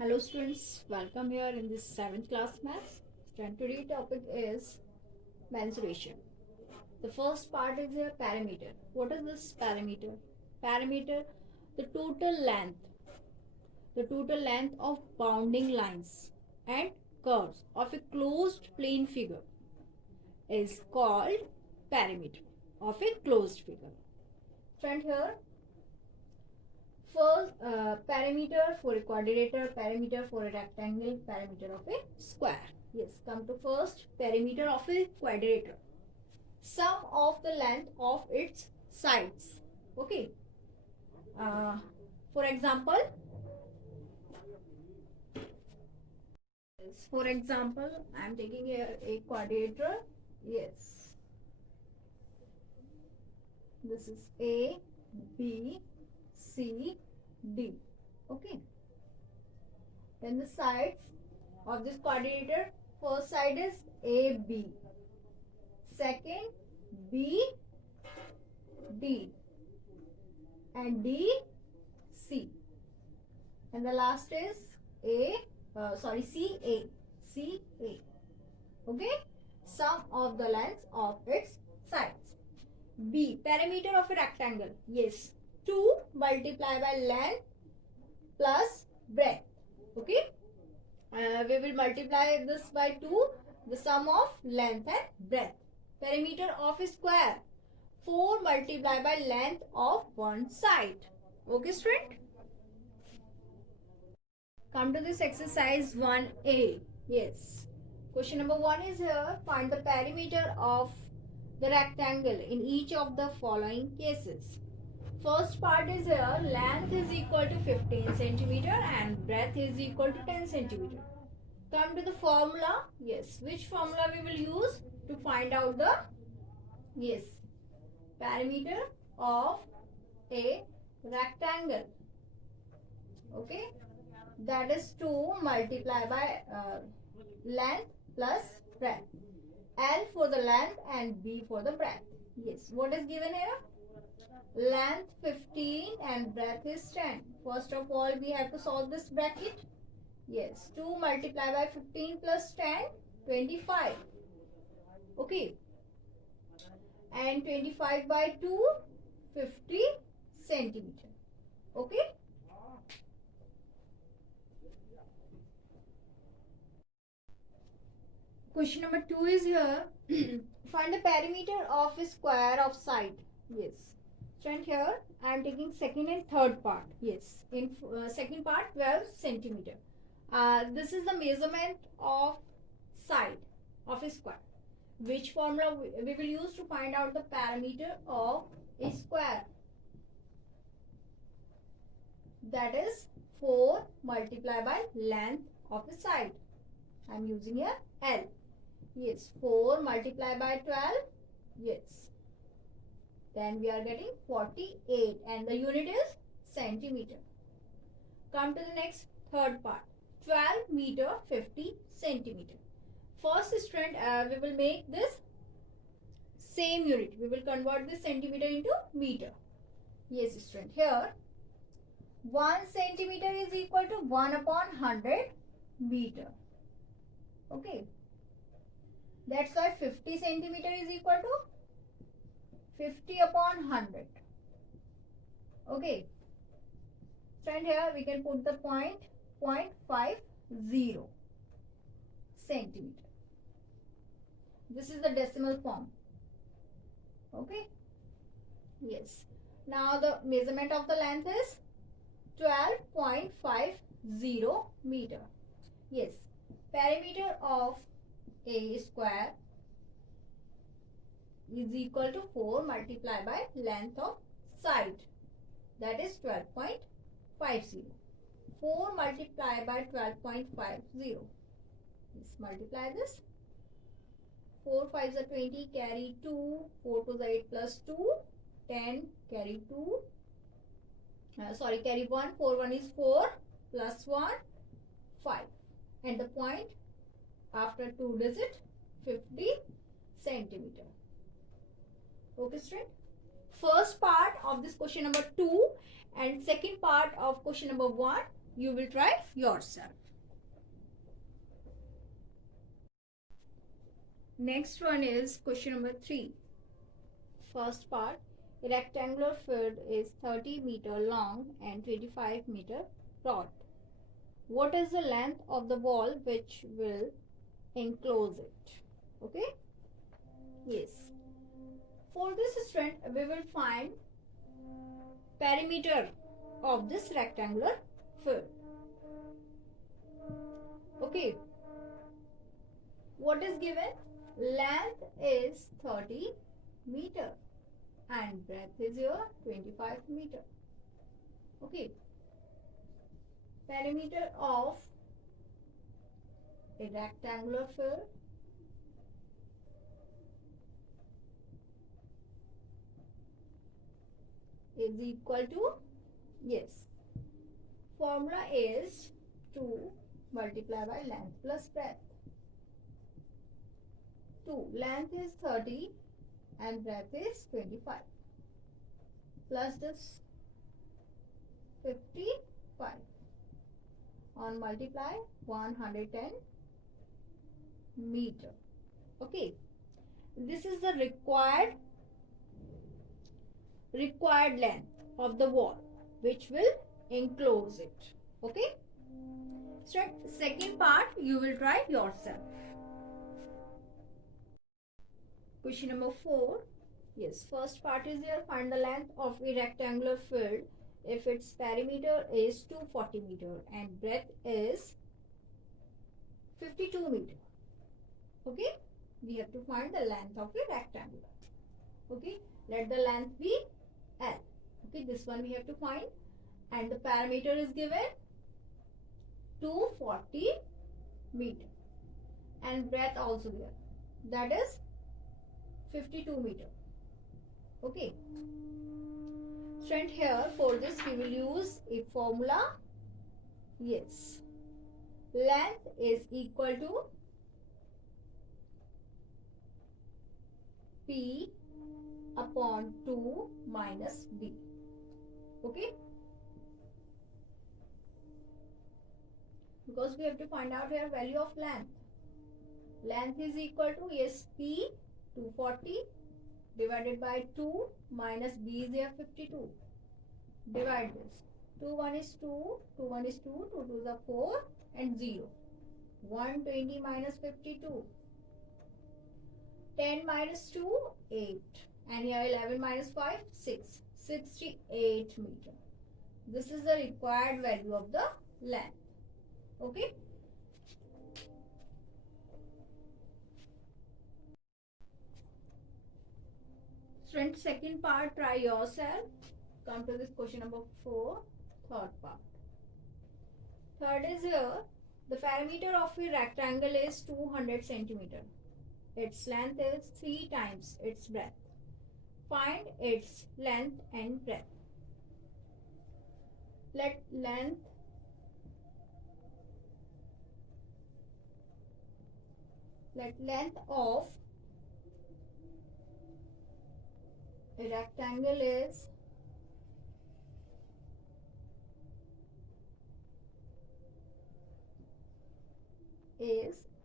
Hello students, welcome here in this 7th class maths. And today topic is mensuration. The first part is a parameter. What is this parameter? Parameter, the total length of bounding lines and curves of a closed plane figure is called parameter of a closed figure. Friend here, first parameter for a quadrilateral, parameter for a rectangle, parameter of a square. Yes, come to first parameter of a quadrilateral. Sum of the length of its sides. Okay. For example, I am taking a quadrilateral. Yes. This is A, B, C, D. Okay. Then the sides of this quadrilateral, first side is AB, second B, D, and D, C, and the last is C, A. Okay, sum of the lengths of its sides. B, parameter of a rectangle. Yes, 2 multiplied by length plus breadth. Okay, we will multiply this by 2, the sum of length and breadth. Perimeter of a square, 4 multiplied by length of one side. Okay, student? Come to this exercise 1A. Yes. Question number 1 is here. Find the perimeter of the rectangle in each of the following cases. First part is here. Length is equal to 15 centimeter and breadth is equal to 10 centimeter. Come to the formula. Yes. Which formula we will use to find out the perimeter of a rectangle? Okay. That is 2 multiplied by length plus breadth. L for the length and B for the breadth. Yes. What is given here? Length 15 and breadth is 10. First of all, we have to solve this bracket. Yes. 2 multiplied by 15 plus 10, 25. Okay. And 25 by 2, 50 centimeter. Okay. Question number 2 is here. Find the perimeter of a square of side. Yes. Friend, here I am taking second and third part. Yes. In second part, 12 centimeter. This is the measurement of side of a square. Which formula we will use to find out the perimeter of a square? That is 4 multiplied by length of a side. I am using here L. Yes, 4 multiplied by 12. Yes. Then we are getting 48 and the unit is centimeter. Come to the next third part. 12 meter 50 centimeter. First student, we will make this same unit. We will convert this centimeter into meter. Yes student, here 1 centimeter is equal to 1 upon 100 meter. Okay. That's why 50 centimeter is equal to 50 upon 100. Okay. Friend, here we can put the point 0.50 centimeter. This is the decimal form. Okay. Yes. Now the measurement of the length is 12.50 meter. Yes. Perimeter of a square is equal to 4 multiplied by length of side. That is 12.50. 4 multiplied by 12.50. Let's multiply this. 4 5s are 20, carry 2. 4 2s are 8 plus 2. 10, carry 2. Carry 1. 4 1 is 4 plus 1, 5. And the point after 2 digit, 50 centimeter. Okay, student. First part of this question number 2 and second part of question number 1 you will try yourself. Next one is question number 3. First part, a rectangular field is 30 meter long and 25 meter broad. What is the length of the wall which will enclose it? Okay. Yes. For this student, we will find perimeter of this rectangular field. Okay. What is given? Length is 30 meter and breadth is your 25 meter. Okay. Perimeter of a rectangular field is equal to, yes, formula is 2 multiplied by length plus breadth. 2, length is 30 and breadth is 25 plus this 55 on multiply 110 meter. Okay, this is the required length of the wall which will enclose it. Okay, so second part you will try yourself. Question number 4. Yes, first part is here, find the length of a rectangular field if its perimeter is 240 meter and breadth is 52 meter. Okay, we have to find the length of a rectangle. Okay, let the length be L. Okay, this one we have to find, and the perimeter is given 240 meter and breadth also there, that is 52 meter. Okay, straight here for this we will use a formula. Yes, length is equal to P upon 2 minus B. Okay, because we have to find out here value of length. Length is equal to, yes, P 240 divided by 2 minus B is here 52. Divide this. 2 1 is 2, 2 1 is 2, 2 2 is 4 and 0. 120 minus 52. 10 minus 2, 8. And here 11 minus 5, 6. 68 meter. This is the required value of the length. Okay. Friends, second part, try yourself. Come to this question number 4, third part. Third is here, the perimeter of a rectangle is 200 centimeter. Its length is 3 times its breadth. Find its length and breadth. Let length of a rectangle is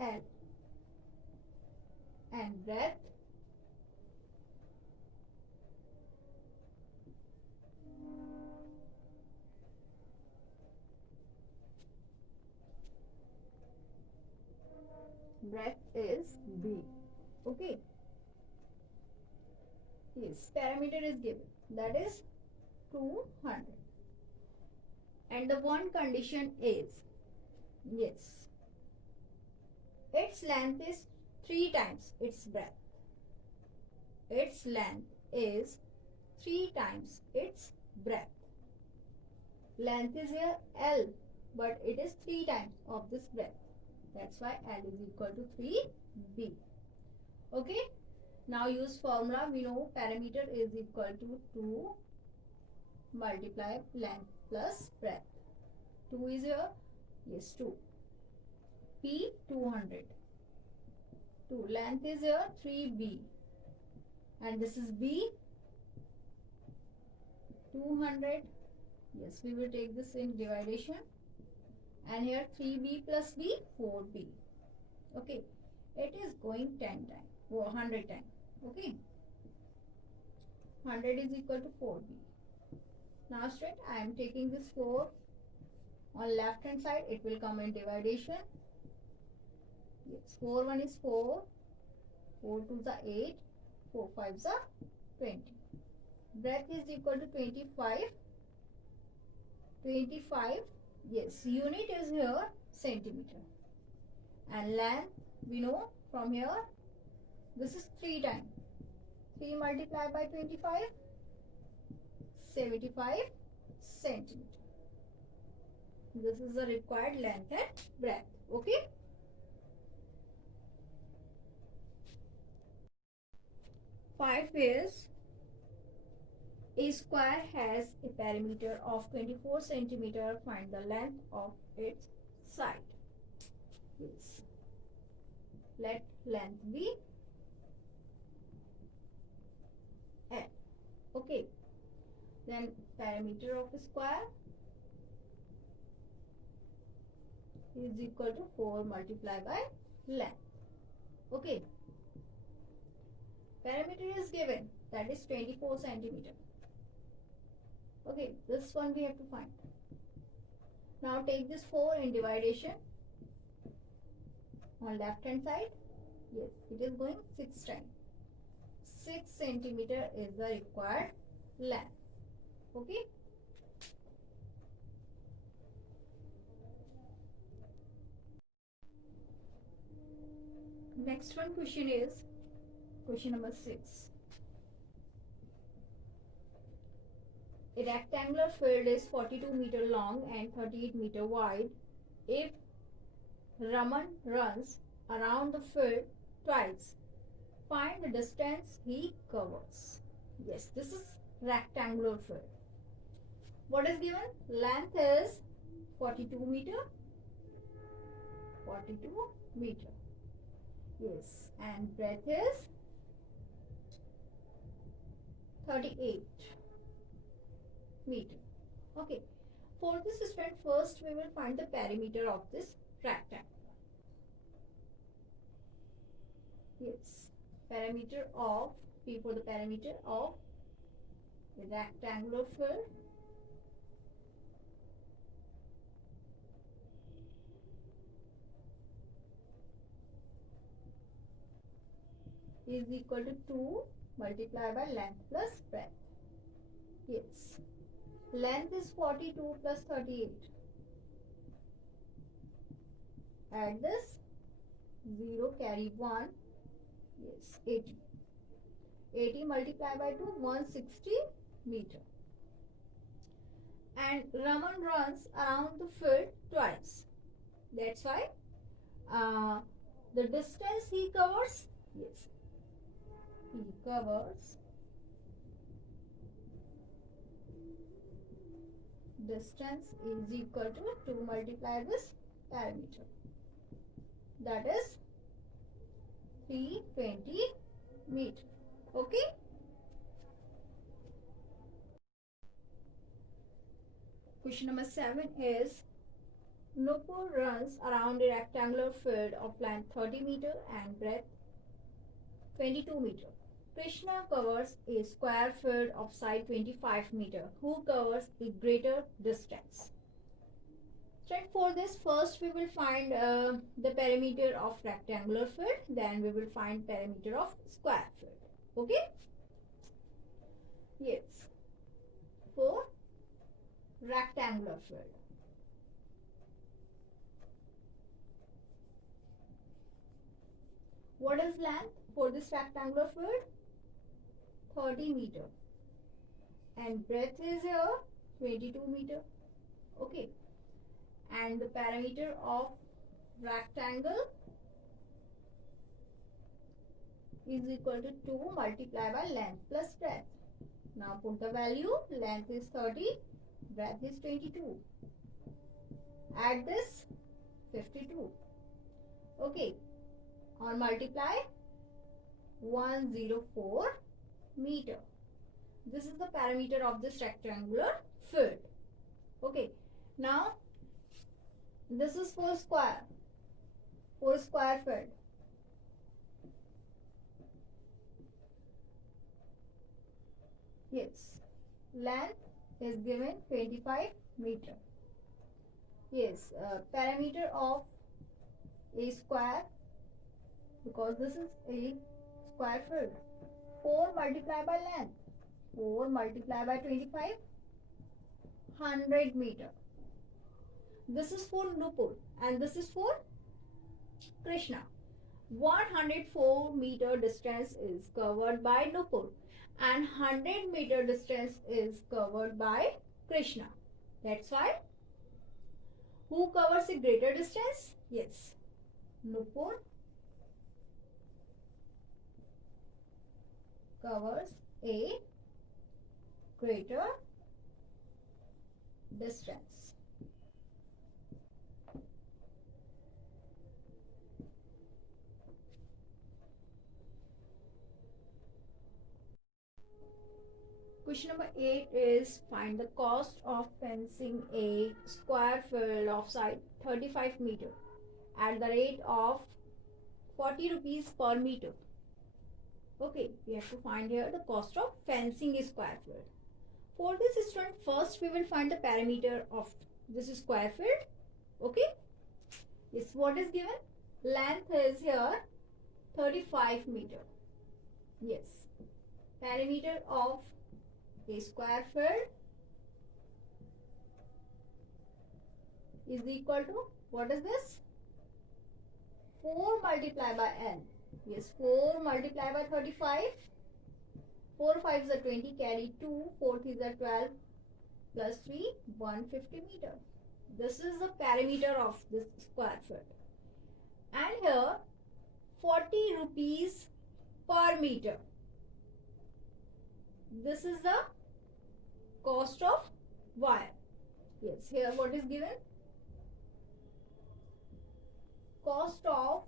L and breadth is B. Okay. Yes, perimeter is given, that is 200. And the one condition is, yes, its length is 3 times its breadth. Its length is 3 times its breadth. Length is here L, but it is 3 times of this breadth. That's why L is equal to 3B. Okay. Now use formula. We know perimeter is equal to 2 multiply length plus breadth. 2 is here. Yes, 2. P 200. 2. Length is here 3B. And this is B 200. Yes, we will take this in division. and here 3b plus b, 4b. Okay, it is going 10 times, 100 times. Okay, 100 is equal to 4b. Now straight, I am taking this 4 on left hand side, it will come in dividation. Yes, 4 1 is 4, 4 2 is 8, 4 5 is 20. Breadth is equal to 25. 25, yes, unit is here centimeter. And length, we know from here, this is 3 times. 3 multiplied by 25, 75 centimeter. This is the required length and breadth. Okay. Five is a square has a perimeter of 24 centimeter. Find the length of its side. Yes. Let length be L. Okay. Then perimeter of a square is equal to 4 multiplied by length. Okay. Perimeter is given, that is 24 centimeter. Okay, this one we have to find. Now take this 4 in dividation on left hand side. Yes, it is going 6 times. 6 centimeter is the required length. Okay. Next one question is question number 6. A rectangular field is 42 meter long and 38 meter wide. If Raman runs around the field twice, find the distance he covers. Yes, this is rectangular field. What is given? Length is 42 meter. 42 meter. Yes, and breadth is 38 meter. Okay, for this student, first we will find the perimeter of this rectangle. Yes, perimeter of, P for the perimeter of the rectangular field is equal to 2 multiplied by length plus breadth. Yes, length is 42 plus 38. Add this, 0 carry 1, yes, 80. 80 multiplied by 2, 160 meter. And Raman runs around the field twice. That's why the distance he covers, yes, he covers distance is equal to 2 multiplied this perimeter. That is 320 meter. Okay. Question number 7 is Nupur runs around a rectangular field of length 30 meter and breadth 22 meter. Krishna covers a square field of side 25 meter. Who covers a greater distance? So for this, first we will find the perimeter of rectangular field, then we will find perimeter of square field. Okay? Yes. For rectangular field. What is length for this rectangular field? 30 meter. And breadth is here 22 meter. Okay. And the perimeter of rectangle is equal to 2 multiplied by length plus breadth. Now put the value. Length is 30, breadth is 22. Add this, 52. Okay. On multiply, 104 meter. This is the perimeter of this rectangular field. Okay. Now This is 4 square. 4 square feet. Yes. Length is given 25 meter. Yes. Perimeter of a square, because this is a square foot. 4 multiplied by length. 4 multiplied by 25. 100 meter. This is for Nupur and this is for Krishna. 104-meter distance is covered by Nupur and 100-meter distance is covered by Krishna. That's why, who covers a greater distance? Yes, Nupur covers a greater distance. Question number 8 is find the cost of fencing a square field of side 35 meter at the rate of 40 rupees per meter. Okay, we have to find here the cost of fencing a square field. For this student, first we will find the perimeter of this square field. Okay, yes, what is given? Length is here 35 meter. Yes, perimeter of a square field is equal to, what is this? 4 multiplied by n. Yes, 4 multiplied by 35. 4 5 is a 20, carry 2, 4 is a 12, plus 3, 150 meter. This is the perimeter of this square foot. And here, 40 rupees per meter. This is the cost of wire. Yes, here what is given? Cost of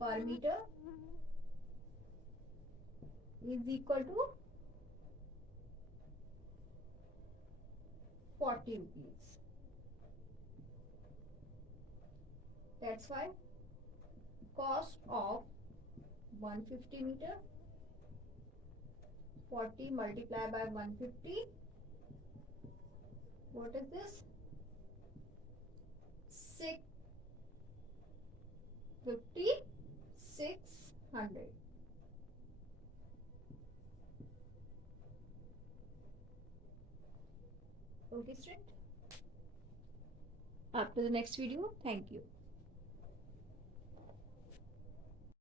per meter is equal to 40 rupees. That's why cost of 150 meter, 40 multiplied by 150. What is this? 600. Okay, student. Up to the next video. Thank you.